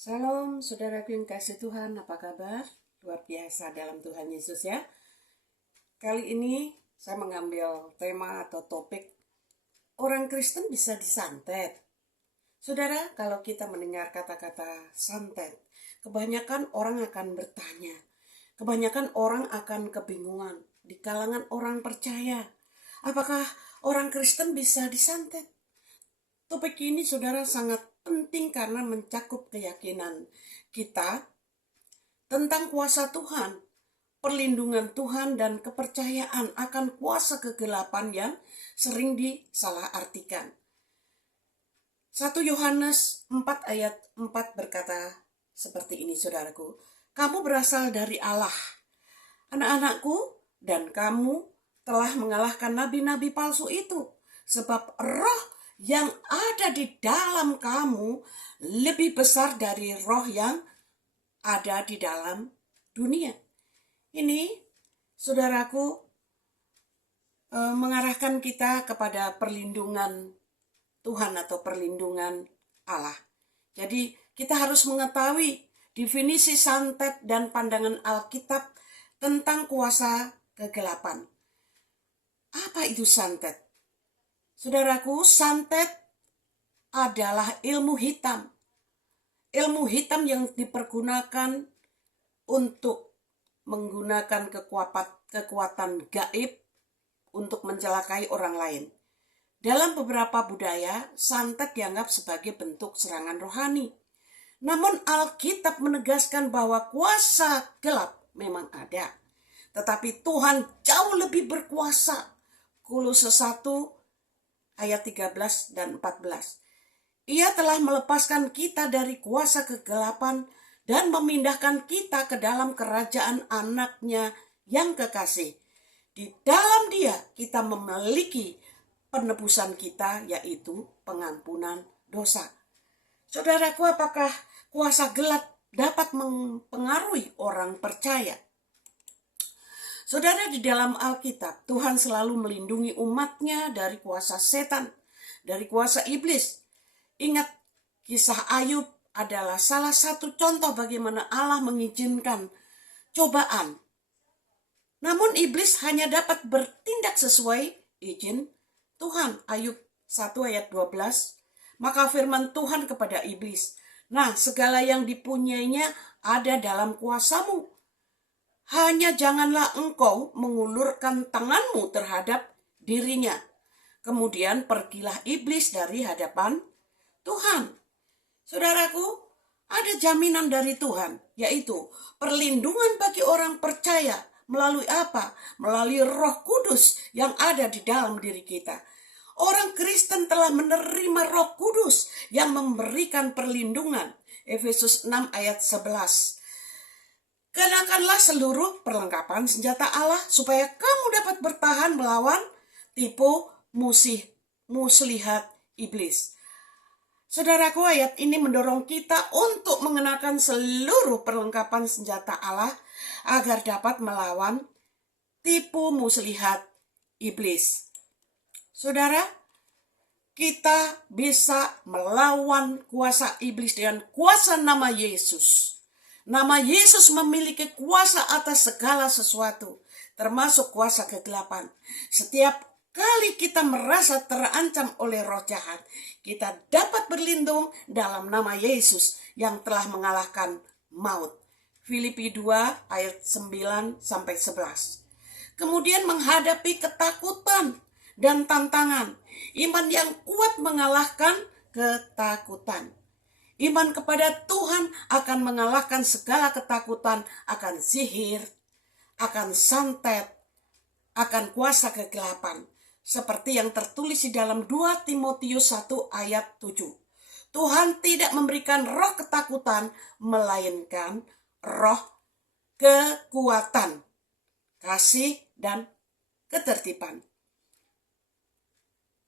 Salam saudaraku yang kasih Tuhan, apa kabar? Luar biasa dalam Tuhan Yesus ya. Kali ini saya mengambil tema atau topik orang Kristen bisa disantet. Saudara, kalau kita mendengar kata-kata santet, kebanyakan orang akan bertanya. Kebanyakan orang akan kebingungan di kalangan orang percaya. Apakah orang Kristen bisa disantet? Topik ini saudara sangat penting karena mencakup keyakinan kita tentang kuasa Tuhan, perlindungan Tuhan dan kepercayaan akan kuasa kegelapan yang sering disalahartikan. 1 Yohanes 4 ayat 4 berkata seperti ini saudaraku. Kamu berasal dari Allah, anak-anakku, dan kamu telah mengalahkan nabi-nabi palsu itu. Sebab roh yang ada di dalam kamu lebih besar dari roh yang ada di dalam dunia. Ini, saudaraku, mengarahkan kita kepada perlindungan Tuhan atau perlindungan Allah. Jadi kita harus mengetahui definisi santet dan pandangan Alkitab tentang kuasa kegelapan. Apa itu santet? Saudaraku, santet adalah ilmu hitam. Ilmu hitam yang dipergunakan untuk menggunakan kekuatan gaib untuk mencelakai orang lain. Dalam beberapa budaya, santet dianggap sebagai bentuk serangan rohani. Namun Alkitab menegaskan bahwa kuasa gelap memang ada. Tetapi Tuhan jauh lebih berkuasa. Kolose 1 ayat 13 dan 14. Ia telah melepaskan kita dari kuasa kegelapan dan memindahkan kita ke dalam kerajaan anaknya yang kekasih. Di dalam Dia kita memiliki penebusan kita, yaitu pengampunan dosa. Saudaraku, apakah kuasa gelap dapat mempengaruhi orang percaya? Saudara, di dalam Alkitab, Tuhan selalu melindungi umatnya dari kuasa setan, dari kuasa iblis. Ingat, kisah Ayub adalah salah satu contoh bagaimana Allah mengizinkan cobaan. Namun iblis hanya dapat bertindak sesuai izin Tuhan. Ayub 1 ayat 12. Maka firman Tuhan kepada iblis, nah, segala yang dipunyainya ada dalam kuasamu. Hanya janganlah engkau mengulurkan tanganmu terhadap dirinya. Kemudian pergilah iblis dari hadapan Tuhan. Saudaraku, ada jaminan dari Tuhan, yaitu perlindungan bagi orang percaya melalui apa? Melalui Roh Kudus yang ada di dalam diri kita. Orang Kristen telah menerima Roh Kudus yang memberikan perlindungan. Efesus 6 ayat 11. Kenakanlah seluruh perlengkapan senjata Allah supaya kamu dapat bertahan melawan tipu muslihat iblis. Saudaraku, ayat ini mendorong kita untuk mengenakan seluruh perlengkapan senjata Allah agar dapat melawan tipu muslihat iblis. Saudara, kita bisa melawan kuasa iblis dengan kuasa nama Yesus. Nama Yesus memiliki kuasa atas segala sesuatu, termasuk kuasa kegelapan. Setiap kali kita merasa terancam oleh roh jahat, kita dapat berlindung dalam nama Yesus yang telah mengalahkan maut. Filipi 2 ayat 9-11. Kemudian menghadapi ketakutan dan tantangan. Iman yang kuat mengalahkan ketakutan. Iman kepada Tuhan akan mengalahkan segala ketakutan akan sihir, akan santet, akan kuasa kegelapan. Seperti yang tertulis di dalam 2 Timotius 1 ayat 7. Tuhan tidak memberikan roh ketakutan, melainkan roh kekuatan, kasih, dan ketertiban.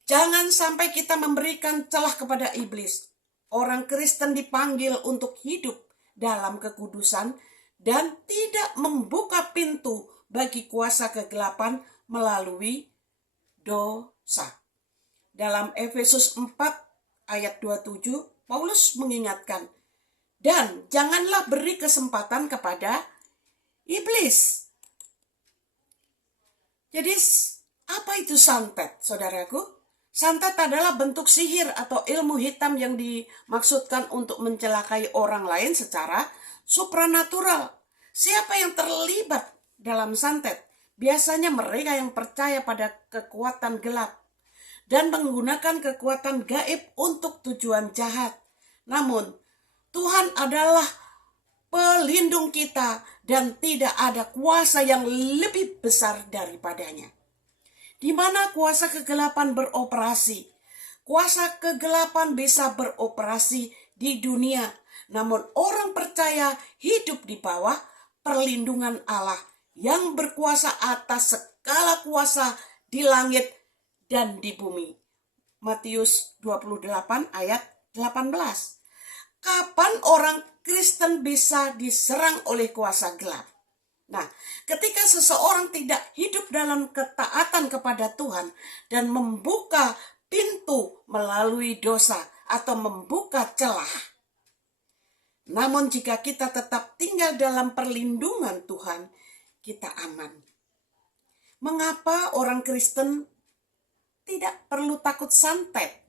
Jangan sampai kita memberikan celah kepada iblis. Orang Kristen dipanggil untuk hidup dalam kekudusan dan tidak membuka pintu bagi kuasa kegelapan melalui dosa. Dalam Efesus 4 ayat 27, Paulus mengingatkan, Dan janganlah beri kesempatan kepada iblis. Jadi apa itu santet, saudaraku? Santet adalah bentuk sihir atau ilmu hitam yang dimaksudkan untuk mencelakai orang lain secara supranatural. Siapa yang terlibat dalam santet? Biasanya mereka yang percaya pada kekuatan gelap dan menggunakan kekuatan gaib untuk tujuan jahat. Namun, Tuhan adalah pelindung kita dan tidak ada kuasa yang lebih besar daripadanya. Di mana kuasa kegelapan beroperasi. Kuasa kegelapan bisa beroperasi di dunia, namun orang percaya hidup di bawah perlindungan Allah yang berkuasa atas segala kuasa di langit dan di bumi. Matius 28 ayat 18. Kapan orang Kristen bisa diserang oleh kuasa gelap? Nah, ketika seseorang tidak hidup dalam ketaatan kepada Tuhan dan membuka pintu melalui dosa atau membuka celah. Namun jika kita tetap tinggal dalam perlindungan Tuhan, kita aman. Mengapa orang Kristen tidak perlu takut santet?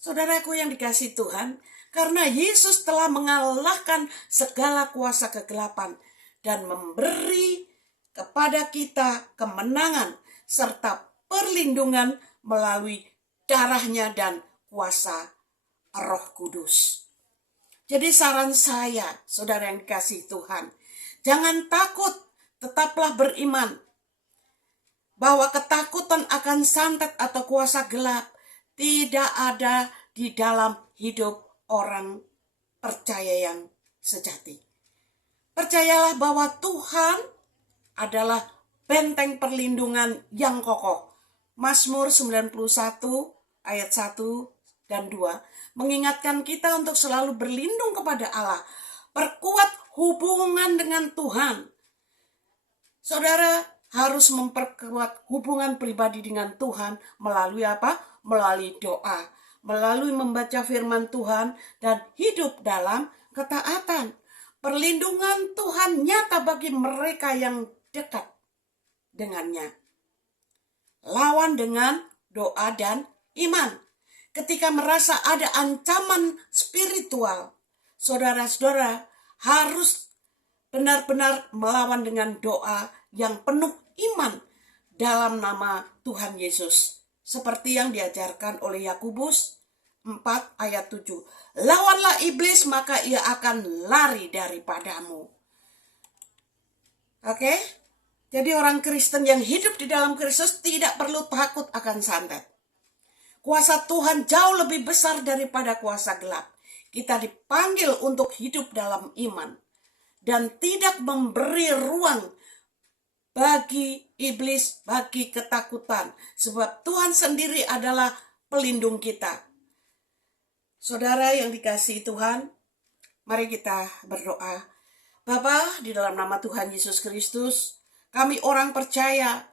Saudaraku yang dikasihi Tuhan, karena Yesus telah mengalahkan segala kuasa kegelapan dan memberi kepada kita kemenangan serta perlindungan melalui darahnya dan kuasa Roh Kudus. Jadi saran saya, saudara yang dikasihi Tuhan, jangan takut, tetaplah beriman. Bahwa ketakutan akan santet atau kuasa gelap tidak ada di dalam hidup orang percaya yang sejati. Percayalah bahwa Tuhan adalah benteng perlindungan yang kokoh. Mazmur 91 ayat 1 dan 2 mengingatkan kita untuk selalu berlindung kepada Allah. Perkuat hubungan dengan Tuhan. Saudara harus memperkuat hubungan pribadi dengan Tuhan melalui apa? Melalui doa, melalui membaca firman Tuhan dan hidup dalam ketaatan. Perlindungan Tuhan nyata bagi mereka yang dekat dengannya. Lawan dengan doa dan iman. Ketika merasa ada ancaman spiritual, saudara-saudara harus benar-benar melawan dengan doa yang penuh iman dalam nama Tuhan Yesus. Seperti yang diajarkan oleh Yakobus 4 ayat 7. Lawanlah iblis maka ia akan lari daripadamu. Oke? Jadi orang Kristen yang hidup di dalam Kristus tidak perlu takut akan santet. Kuasa Tuhan jauh lebih besar daripada kuasa gelap. Kita dipanggil untuk hidup dalam iman dan tidak memberi ruang bagi iblis, bagi ketakutan. Sebab Tuhan sendiri adalah pelindung kita. Saudara yang dikasihi Tuhan, mari kita berdoa. Bapa, di dalam nama Tuhan Yesus Kristus, kami orang percaya,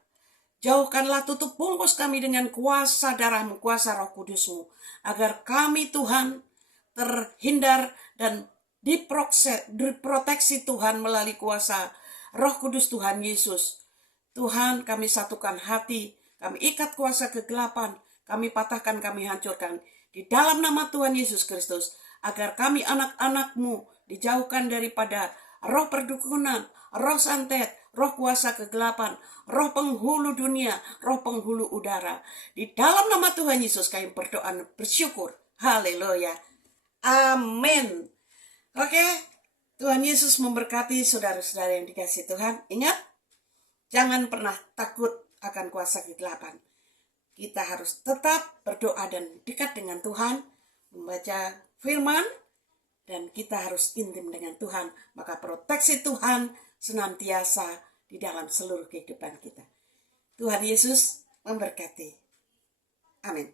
jauhkanlah tutup bungkus kami dengan kuasa darah-Mu, kuasa Roh Kudus-Mu, agar kami Tuhan terhindar dan diproteksi Tuhan melalui kuasa Roh Kudus Tuhan Yesus. Tuhan, kami satukan hati, kami ikat kuasa kegelapan, kami patahkan, kami hancurkan. Di dalam nama Tuhan Yesus Kristus, agar kami anak-anak-Mu dijauhkan daripada roh perdukunan, roh santet, roh kuasa kegelapan, roh penghulu dunia, roh penghulu udara. Di dalam nama Tuhan Yesus kami berdoa bersyukur. Haleluya. Amin. Oke, Tuhan Yesus memberkati saudara-saudara yang dikasihi Tuhan. Ingat, jangan pernah takut akan kuasa kegelapan. Kita harus tetap berdoa dan dekat dengan Tuhan, membaca firman, dan kita harus intim dengan Tuhan. Maka proteksi Tuhan senantiasa di dalam seluruh kehidupan kita. Tuhan Yesus memberkati. Amin.